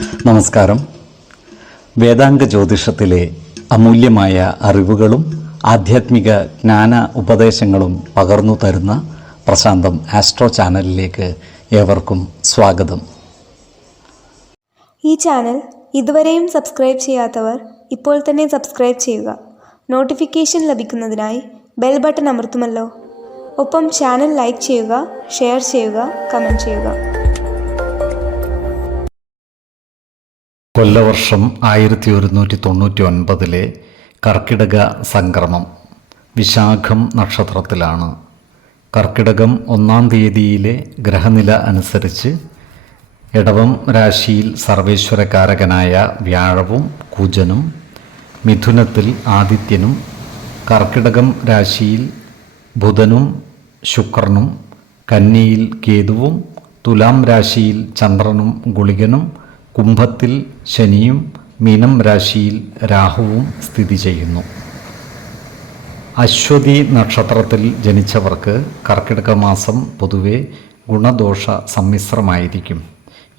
നമസ്കാരം. വേദാംഗ ജ്യോതിഷത്തിലെ അമൂല്യമായ അറിവുകളും ആധ്യാത്മിക ജ്ഞാന ഉപദേശങ്ങളും പകർന്നു തരുന്ന പ്രശാന്തം ആസ്ട്രോ ചാനലിലേക്ക് ഏവർക്കും സ്വാഗതം. ഈ ചാനൽ ഇതുവരെയും സബ്സ്ക്രൈബ് ചെയ്യാത്തവർ ഇപ്പോൾ തന്നെ സബ്സ്ക്രൈബ് ചെയ്യുക. നോട്ടിഫിക്കേഷൻ ലഭിക്കുന്നതിനായി ബെൽ ബട്ടൺ അമർത്തുമല്ലോ. ഒപ്പം ചാനൽ ലൈക്ക് ചെയ്യുക, ഷെയർ ചെയ്യുക, കമൻറ്റ് ചെയ്യുക. കൊല്ലവർഷം 1199 കർക്കിടക സംക്രമം വിശാഖം നക്ഷത്രത്തിലാണ്. കർക്കിടകം 1-ാം തീയതിയിലെ ഗ്രഹനില അനുസരിച്ച് ഇടവം രാശിയിൽ സർവേശ്വരകാരകനായ വ്യാഴവും കുജനും, മിഥുനത്തിൽ ആദിത്യനും, കർക്കിടകം രാശിയിൽ ബുധനും ശുക്രനും, കന്നിയിൽ കേതുവും, തുലാം രാശിയിൽ ചന്ദ്രനും ഗുളികനും, കുംഭത്തിൽ ശനിയും, മീനം രാശിയിൽ രാഹുവും സ്ഥിതി ചെയ്യുന്നു. അശ്വതി നക്ഷത്രത്തിൽ ജനിച്ചവർക്ക് കർക്കിടക മാസം പൊതുവെ ഗുണദോഷ സമ്മിശ്രമായിരിക്കും.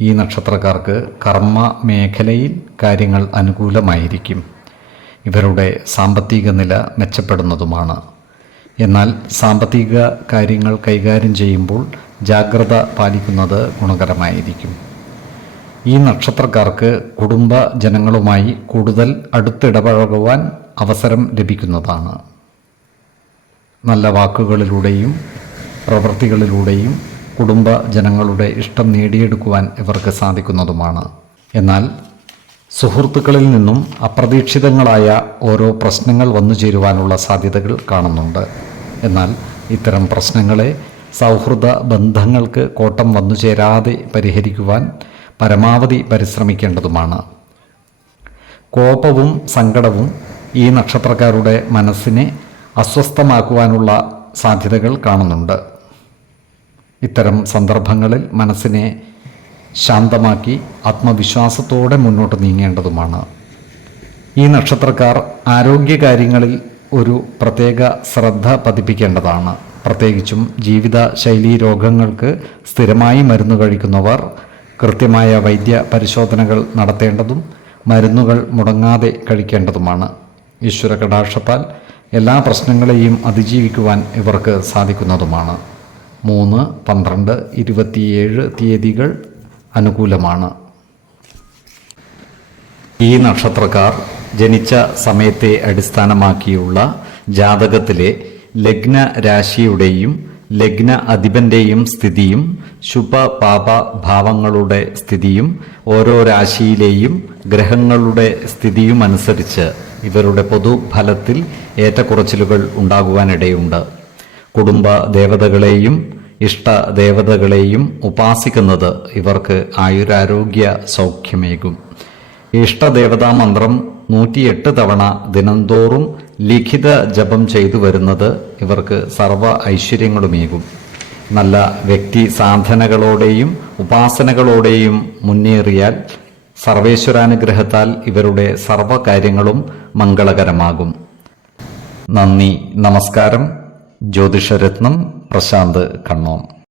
ഈ നക്ഷത്രക്കാർക്ക് കർമ്മ മേഖലയിൽ കാര്യങ്ങൾ അനുകൂലമായിരിക്കും. ഇവരുടെ സാമ്പത്തിക നില മെച്ചപ്പെടുന്നതുമാണ്. എന്നാൽ സാമ്പത്തിക കാര്യങ്ങൾ കൈകാര്യം ചെയ്യുമ്പോൾ ജാഗ്രത പാലിക്കുന്നത് ഗുണകരമായിരിക്കും. ഈ നക്ഷത്രക്കാർക്ക് കുടുംബ ജനങ്ങളുമായി കൂടുതൽ അടുത്തിടപഴകുവാൻ അവസരം ലഭിക്കുന്നതാണ്. നല്ല വാക്കുകളിലൂടെയും പ്രവൃത്തികളിലൂടെയും കുടുംബ ജനങ്ങളുടെ ഇഷ്ടം നേടിയെടുക്കുവാൻ ഇവർക്ക് സാധിക്കുന്നതുമാണ്. എന്നാൽ സുഹൃത്തുക്കളിൽ നിന്നും അപ്രതീക്ഷിതങ്ങളായ ഓരോ പ്രശ്നങ്ങൾ വന്നു ചേരുവാനുള്ള സാധ്യതകൾ കാണുന്നുണ്ട്. എന്നാൽ ഇത്തരം പ്രശ്നങ്ങളെ സൗഹൃദ ബന്ധങ്ങൾക്ക് കോട്ടം വന്നു ചേരാതെ പരിഹരിക്കുവാൻ പരമാവധി പരിശ്രമിക്കേണ്ടതുമാണ്. കോപവും സങ്കടവും ഈ നക്ഷത്രക്കാരുടെ മനസ്സിനെ അസ്വസ്ഥമാക്കുവാനുള്ള സാധ്യതകൾ കാണുന്നുണ്ട്. ഇത്തരം സന്ദർഭങ്ങളിൽ മനസ്സിനെ ശാന്തമാക്കി ആത്മവിശ്വാസത്തോടെ മുന്നോട്ട് നീങ്ങേണ്ടതുമാണ്. ഈ നക്ഷത്രക്കാർ ആരോഗ്യകാര്യങ്ങളിൽ ഒരു പ്രത്യേക ശ്രദ്ധ പതിപ്പിക്കേണ്ടതാണ്. പ്രത്യേകിച്ചും ജീവിതശൈലീ രോഗങ്ങൾക്ക് സ്ഥിരമായി മരുന്ന് കഴിക്കുന്നവർ കൃത്യമായ വൈദ്യ പരിശോധനകൾ നടത്തേണ്ടതും മരുന്നുകൾ മുടങ്ങാതെ കഴിക്കേണ്ടതുമാണ്. ഈശ്വര കടാക്ഷത്താൽ എല്ലാ പ്രശ്നങ്ങളെയും അതിജീവിക്കുവാൻ ഇവർക്ക് സാധിക്കുന്നതുമാണ്. 3, 12, 27 തീയതികൾ അനുകൂലമാണ്. ഈ നക്ഷത്രക്കാർ ജനിച്ച സമയത്തെ അടിസ്ഥാനമാക്കിയുള്ള ജാതകത്തിലെ ലഗ്ന രാശിയുടെയും ലഗ്ന അധിപന്റെയും സ്ഥിതിയും ശുഭ പാപ ഭാവങ്ങളുടെ സ്ഥിതിയും ഓരോ രാശിയിലെയും ഗ്രഹങ്ങളുടെ സ്ഥിതിയും അനുസരിച്ച് ഇവരുടെ പൊതുഫലത്തിൽ ഏറ്റക്കുറച്ചിലുകൾ ഉണ്ടാകുവാനിടയുണ്ട്. കുടുംബ ദേവതകളെയും ഇഷ്ട ദേവതകളെയും ഉപാസിക്കുന്നത് ഇവർക്ക് ആയുരാരോഗ്യ സൗഖ്യമേകും. ഇഷ്ടദേവതാ മന്ത്രം 108 തവണ ദിനംതോറും ലിഖിത ജപം ചെയ്തു വരുന്നത് ഇവർക്ക് സർവ ഐശ്വര്യങ്ങളുമേകും. നല്ല വ്യക്തി സാധനകളോടെയും ഉപാസനകളോടെയും മുന്നേറിയാൽ സർവേശ്വരാനുഗ്രഹത്താൽ ഇവരുടെ സർവകാര്യങ്ങളും മംഗളകരമാകും. നന്ദി, നമസ്കാരം. ജ്യോതിഷരത്നം പ്രശാന്ത് കണ്ണോം.